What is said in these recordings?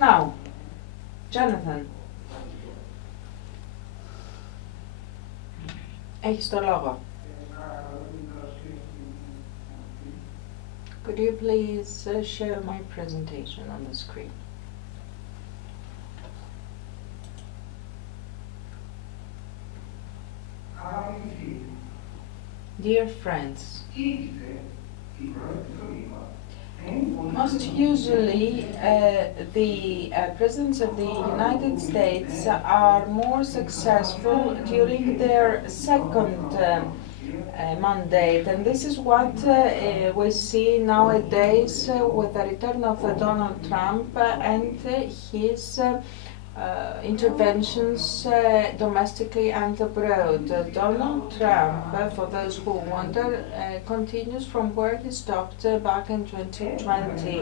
Now, Jonathan, έχεις το λόγο. Could you please share my presentation on the screen? Dear friends, most usually the presidents of the United States are more successful during their second mandate, and this is what we see nowadays with the return of Donald Trump and his interventions domestically and abroad. Donald Trump, for those who wonder, continues from where he stopped back in 2020.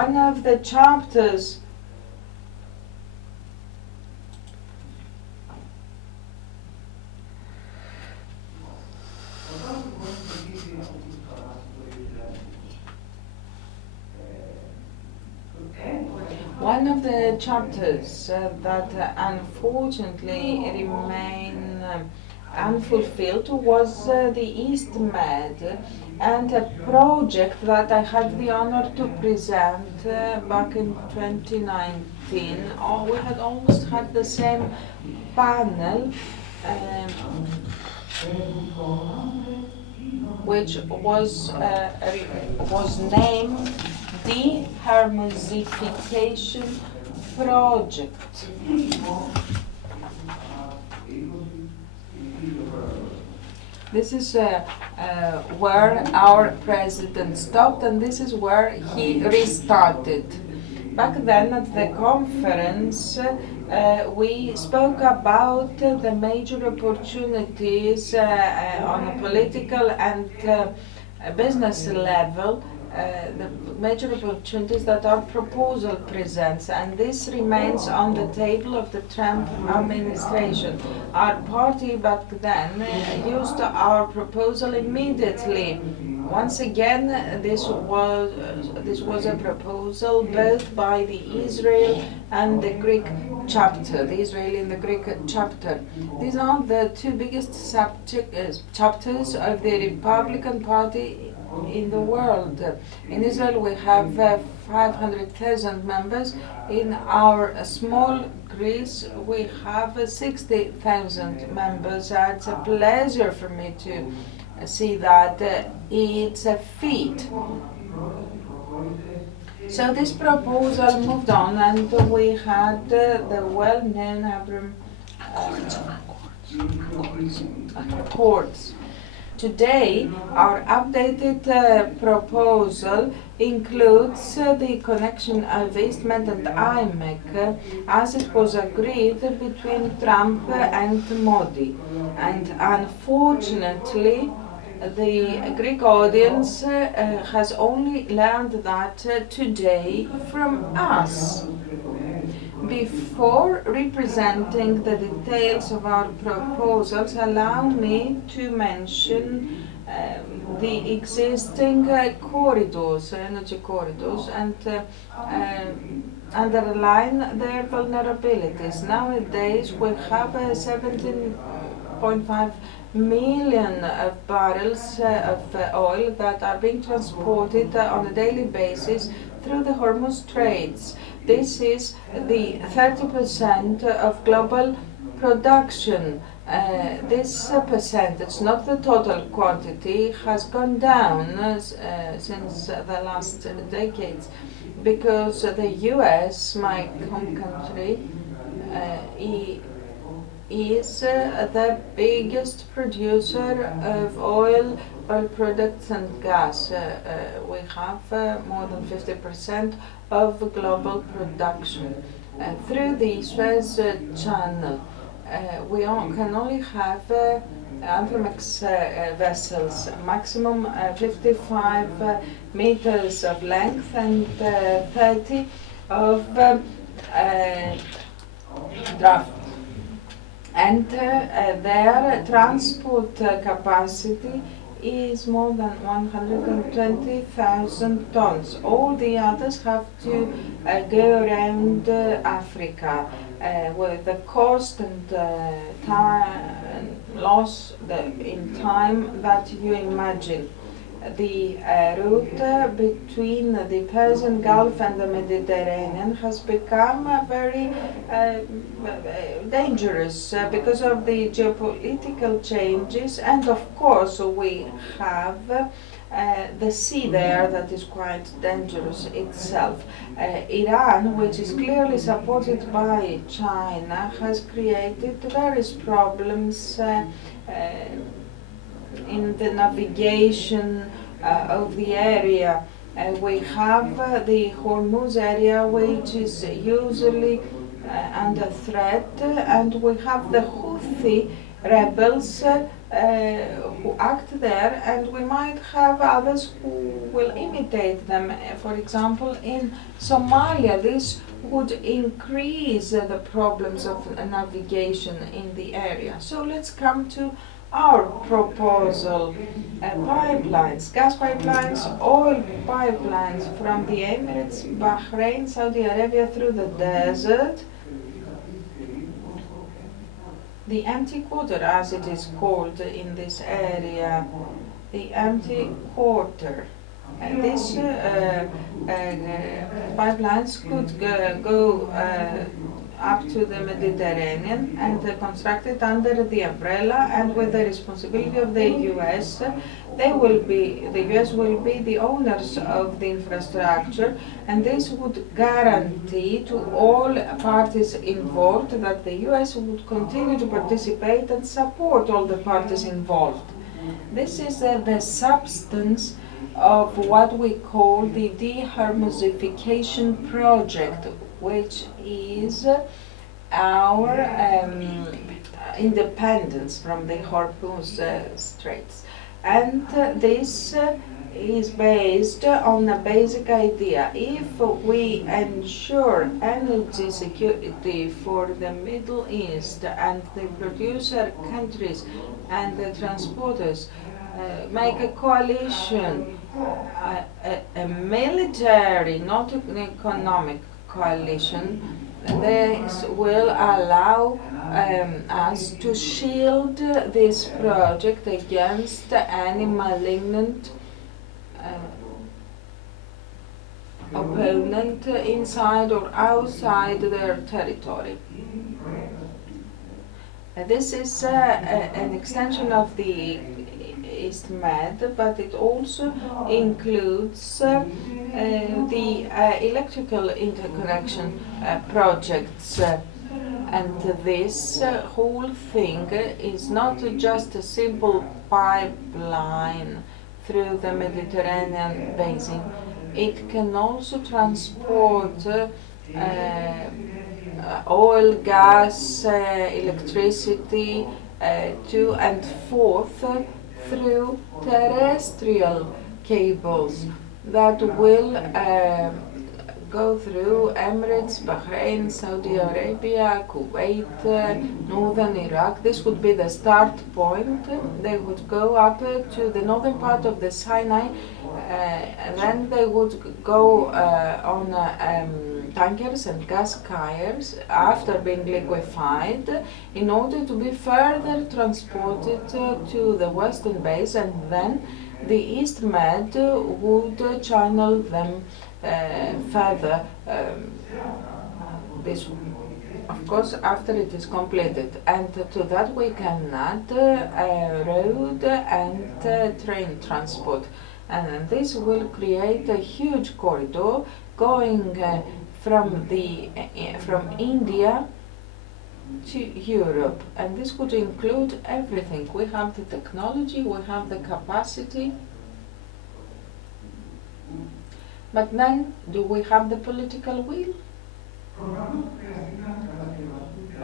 One of the chapters that unfortunately remain unfulfilled was the East Med, and a project that I had the honor to present back in 2019. We had almost had the same panel, which was named Deharmonification Project. This is where our president stopped, and this is where he restarted. Back then at the conference, we spoke about the major opportunities on a political and business level, the major opportunities that our proposal presents, and this remains on the table of the Trump administration. Our party back then used our proposal immediately. Once again, this was a proposal both by the Israel and the Greek chapter, the Israeli and the Greek chapter. These are the two biggest chapters of the Republican Party in the world. In Israel we have 500,000 members. In our small Greece we have 60,000 members. It's a pleasure for me to see that it's a feat. So this proposal moved on, and we had the well-known Abraham Accords. Today, our updated proposal includes the connection of East Med and IMEC as it was agreed between Trump and Modi. And unfortunately, the Greek audience has only learned that today from us. Before representing the details of our proposals, allow me to mention the existing corridors, energy corridors, and underline their vulnerabilities. Nowadays, we have 17.5 million of barrels of oil that are being transported on a daily basis through the Hormuz Straits. This is the 30% of global production. This percentage, not the total quantity, has gone down since the last decades because the US, my home country, is the biggest producer of oil products and gas. We have more than 50% of global production. Through the Suez Channel, we can only have Anthramax vessels, maximum 55 meters of length and 30 of draft. And their transport capacity is more than 120,000 tons. All the others have to go around Africa, with the cost and time loss in time that you imagine. The route between the Persian Gulf and the Mediterranean has become very dangerous because of the geopolitical changes, and of course we have the sea there that is quite dangerous itself. Iran, which is clearly supported by China, has created various problems in the navigation of the area. We have the Hormuz area, which is usually under threat, and we have the Houthi rebels who act there, and we might have others who will imitate them. For example, in Somalia, this would increase the problems of navigation in the area. So let's come to our proposal. Pipelines, gas pipelines, oil pipelines from the Emirates, Bahrain, Saudi Arabia through the desert. The empty quarter, as it is called in this area, the empty quarter. These pipelines could go up to the Mediterranean and constructed under the umbrella and with the responsibility of the US. The US will be the owners of the infrastructure, and this would guarantee to all parties involved that the US would continue to participate and support all the parties involved. This is the substance of what we call the deharmonification project, which is our independence from the Hormuz Straits. And this is based on a basic idea. If we ensure energy security for the Middle East and the producer countries and the transporters make a coalition, a military, not an economic coalition, this will allow us to shield this project against any malignant opponent inside or outside their territory. This is an extension of the East Med, but it also includes the electrical interconnection projects. And this whole thing is not just a simple pipeline through the Mediterranean basin. It can also transport oil, gas, electricity to and forth through terrestrial cables that will go through Emirates, Bahrain, Saudi Arabia, Kuwait, northern Iraq. This would be the start point. They would go up to the northern part of the Sinai, and then they would go on tankers and gas carriers after being liquefied in order to be further transported to the western base, and then the East Med would channel them further. This, of course, after it is completed, and to that we can add road and train transport, and this will create a huge corridor going from India to Europe, and this would include everything. We have the technology, we have the capacity, but then do we have the political will?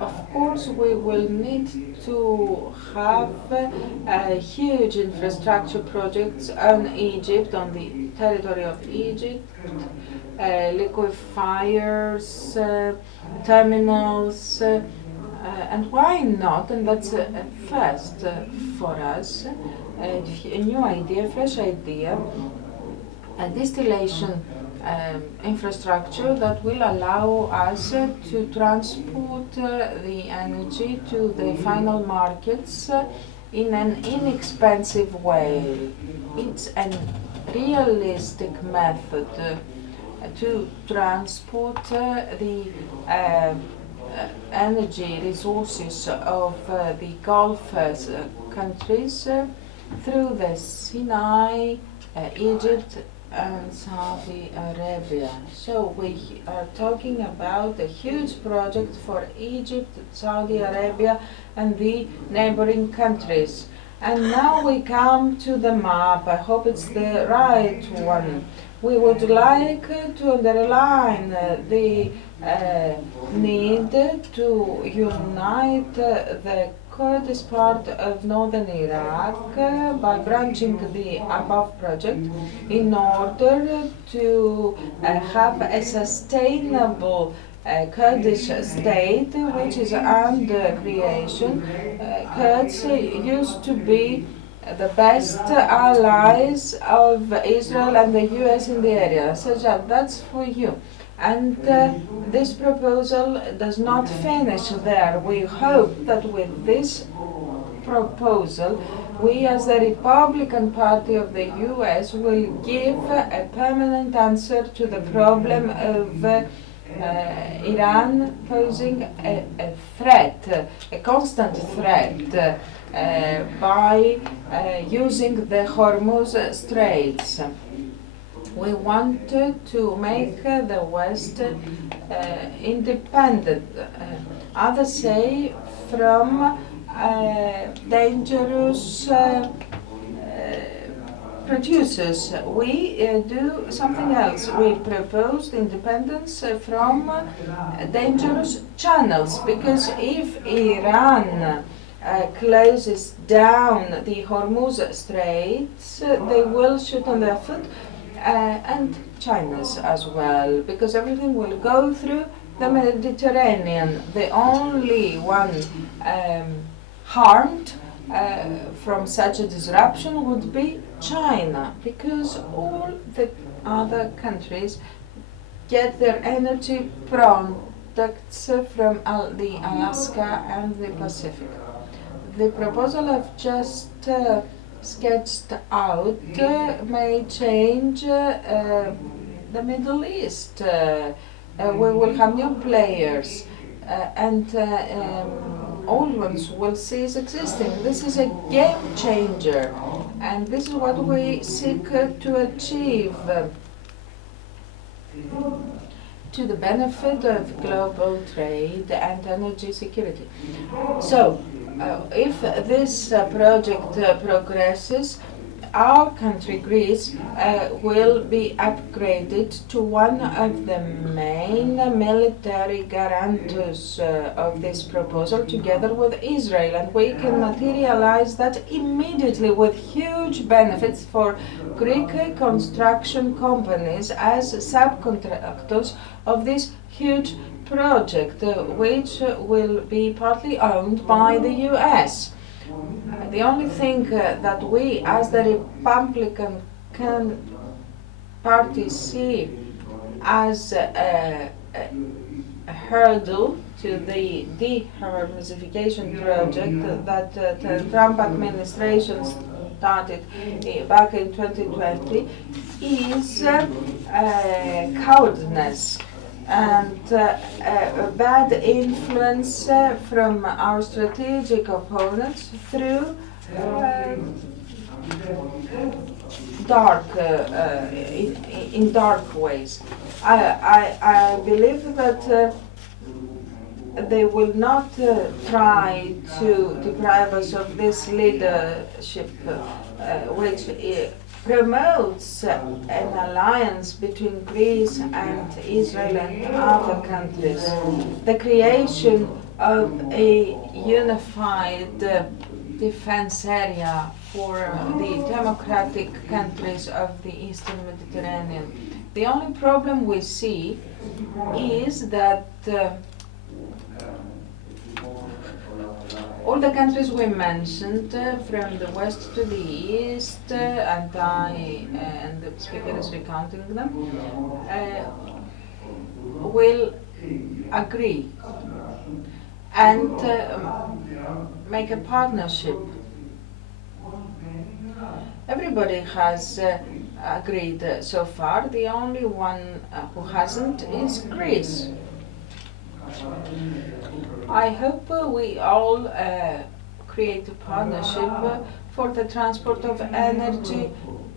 Of course, we will need to have huge infrastructure projects on Egypt, on the territory of Egypt, liquefiers, terminals, and why not, and that's a first for us, a new idea, fresh idea, a distillation infrastructure that will allow us to transport the energy to the final markets in an inexpensive way. It's a realistic method to transport the energy resources of the Gulf countries through the Sinai, Egypt, and Saudi Arabia. So we are talking about a huge project for Egypt, Saudi Arabia, and the neighboring countries. And now we come to the map. I hope it's the right one. We would like to underline the need to unite the Kurdish part of northern Iraq by branching the above project in order to have a sustainable Kurdish state which is under creation. Kurds used to be the best allies of Israel and the US in the area. So that's for you. And this proposal does not finish there. We hope that with this proposal, we as the Republican Party of the US will give a permanent answer to the problem of Iran posing a threat, a constant threat, by using the Hormuz Straits. We wanted to make the West independent, others say from dangerous producers. We do something else. We proposed independence from dangerous channels, because if Iran closes down the Hormuz Straits, they will shoot on their foot, and China's as well, because everything will go through the Mediterranean. The only one harmed from such a disruption would be China, because all the other countries get their energy products from the Alaska and the Pacific. The proposal I've just sketched out may change the Middle East. We will have new players, and old ones will cease existing. This is a game changer, and this is what we seek to achieve to the benefit of global trade and energy security. So, if this project progresses, our country, Greece, will be upgraded to one of the main military guarantors of this proposal, together with Israel, and we can materialize that immediately with huge benefits for Greek construction companies as subcontractors of this huge project, which will be partly owned by the US. The only thing that we as the Republican Party see as a hurdle to the de-Harmonizification project that the Trump administration started back in 2020 is cowardness and a bad influence from our strategic opponents through in dark ways. I believe that they will not try to deprive us of this leadership, which promotes an alliance between Greece and Israel and other countries. The creation of a unified defense area for the democratic countries of the Eastern Mediterranean. The only problem we see is that All the countries we mentioned, from the west to the east, and the speaker is recounting them, will agree and make a partnership. Everybody has agreed so far. The only one who hasn't is Greece. I hope we all create a partnership for the transport of energy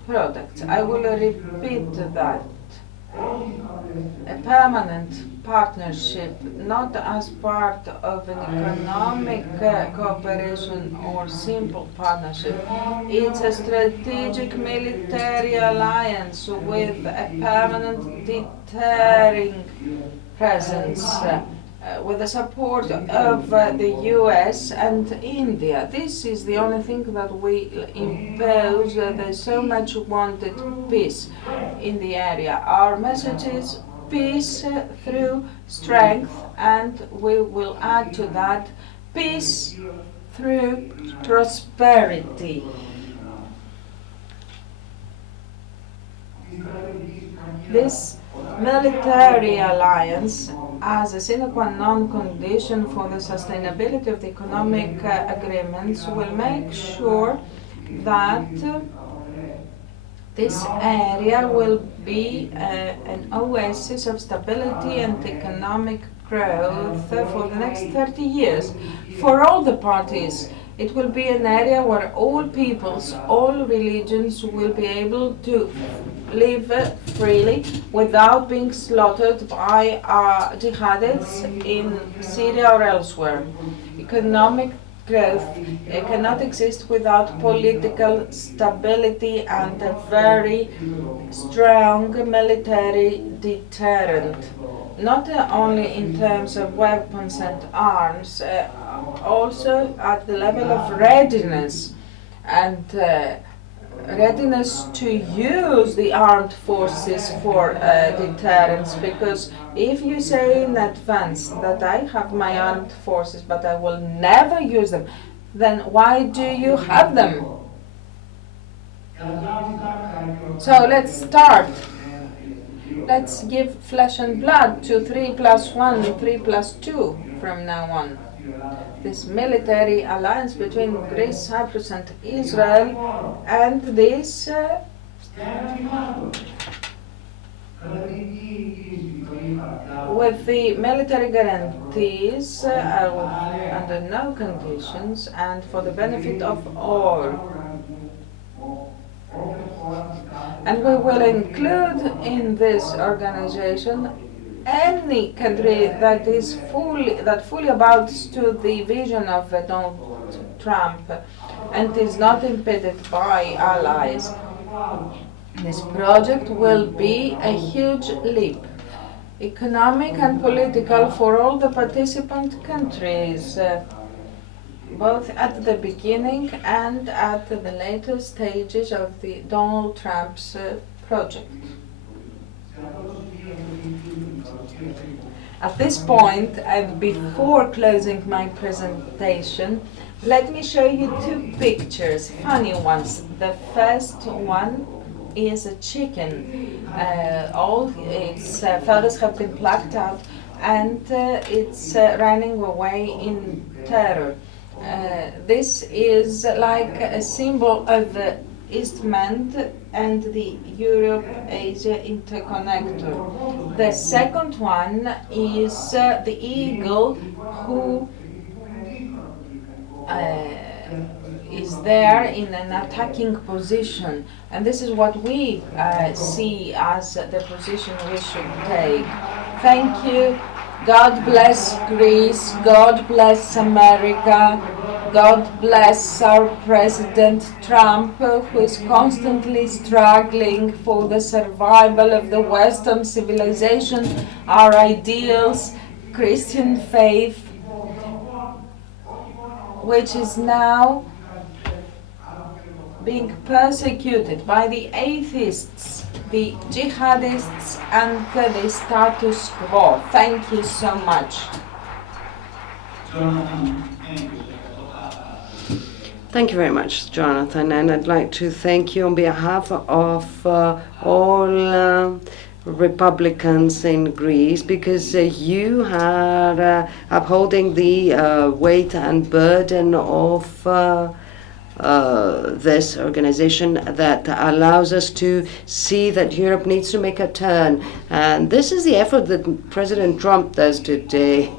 products. I will repeat that. A permanent partnership, not as part of an economic cooperation or simple partnership. It's a strategic military alliance with a permanent deterring presence. With the support of the US and India. This is the only thing that will impose the so much wanted peace in the area. Our message is peace through strength, and we will add to that peace through prosperity. This military alliance as a sine qua non condition for the sustainability of the economic agreements will make sure that this area will be an oasis of stability and economic growth for the next 30 years. For all the parties, it will be an area where all peoples, all religions will be able to live freely without being slaughtered by jihadists in Syria or elsewhere. Economic growth cannot exist without political stability and a very strong military deterrent. Not only in terms of weapons and arms, also at the level of readiness and readiness to use the armed forces for deterrence, because if you say in advance that I have my armed forces but I will never use them, then why do you have them? So let's start. Let's give flesh and blood to 3 plus 1, 3 plus 2 from now on. This military alliance between Greece, Cyprus and Israel, and this with the military guarantees under no conditions and for the benefit of all. And we will include in this organization any country that fully abounds to the vision of Donald Trump and is not impeded by allies. This project will be a huge leap, economic and political, for all the participant countries, both at the beginning and at the later stages of the Donald Trump's project. At this point, and before closing my presentation, let me show you two pictures, funny ones. The first one is a chicken. All its feathers have been plucked out, and it's running away in terror. This is like a symbol of the Eastment and the Europe-Asia interconnector. The second one is the eagle who is there in an attacking position, and this is what we see as the position we should take. Thank you. God bless Greece, God bless America, God bless our President Trump, who is constantly struggling for the survival of the Western civilization, our ideals, Christian faith, which is now being persecuted by the atheists, the jihadists, and the status quo. Thank you so much. Thank you very much, Jonathan, and I'd like to thank you on behalf of all Republicans in Greece, because you are upholding the weight and burden of this organization that allows us to see that Europe needs to make a turn. And this is the effort that President Trump does today.